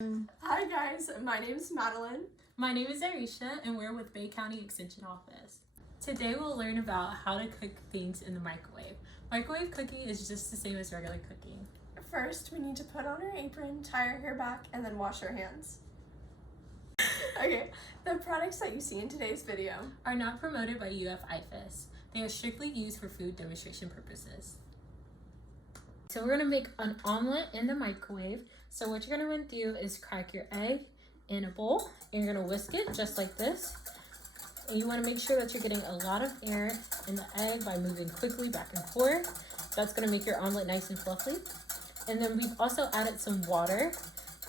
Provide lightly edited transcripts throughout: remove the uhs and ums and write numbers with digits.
Hi guys, my name is Madeline. My name is Arisha and we're with Bay County Extension Office. Today we'll learn about how to cook things in the microwave. Microwave cooking is just the same as regular cooking. First, we need to put on our apron, tie our hair back, and then wash our hands. Okay, the products that you see in today's video are not promoted by UF IFAS. They are strictly used for food demonstration purposes. So we're gonna make an omelet in the microwave. So what you're gonna want to do is crack your egg in a bowl and you're gonna whisk it just like this. And you wanna make sure that you're getting a lot of air in the egg by moving quickly back and forth. That's gonna make your omelet nice and fluffy. And then we've also added some water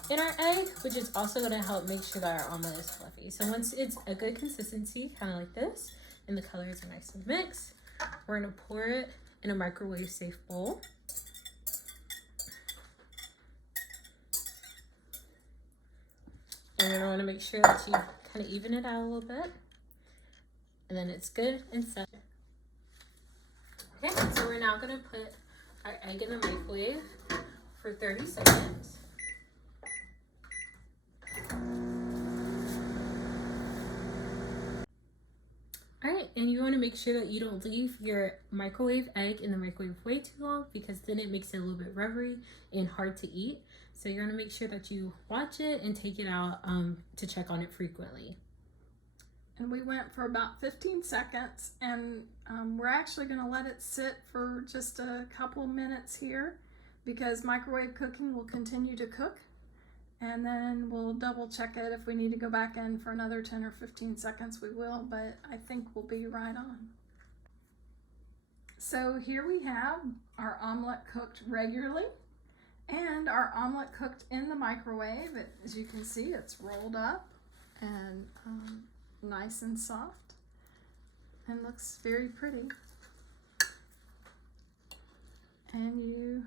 in our egg, which is also gonna help make sure that our omelet is fluffy. So once it's a good consistency, kind of like this, and the colors are nice and mixed, we're gonna pour it in a microwave safe bowl. And you're gonna wanna make sure that you kind of even it out a little bit. And then it's good and set. Okay, so we're now gonna put our egg in the microwave for 30 seconds. All right, and you wanna make sure that you don't leave your microwave egg in the microwave way too long because then it makes it a little bit rubbery and hard to eat. So you're gonna make sure that you watch it and take it out to check on it frequently. And we went for about 15 seconds and we're actually gonna let it sit for just a couple minutes here because microwave cooking will continue to cook, and then we'll double check it. If we need to go back in for another 10 or 15 seconds, we will, but I think we'll be right on. So here we have our omelet cooked regularly and our omelet cooked in the microwave. As you can see, it's rolled up and nice and soft and looks very pretty. And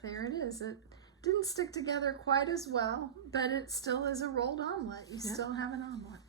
there it is. It didn't stick together quite as well, but it still is a rolled omelet. You still have an omelet.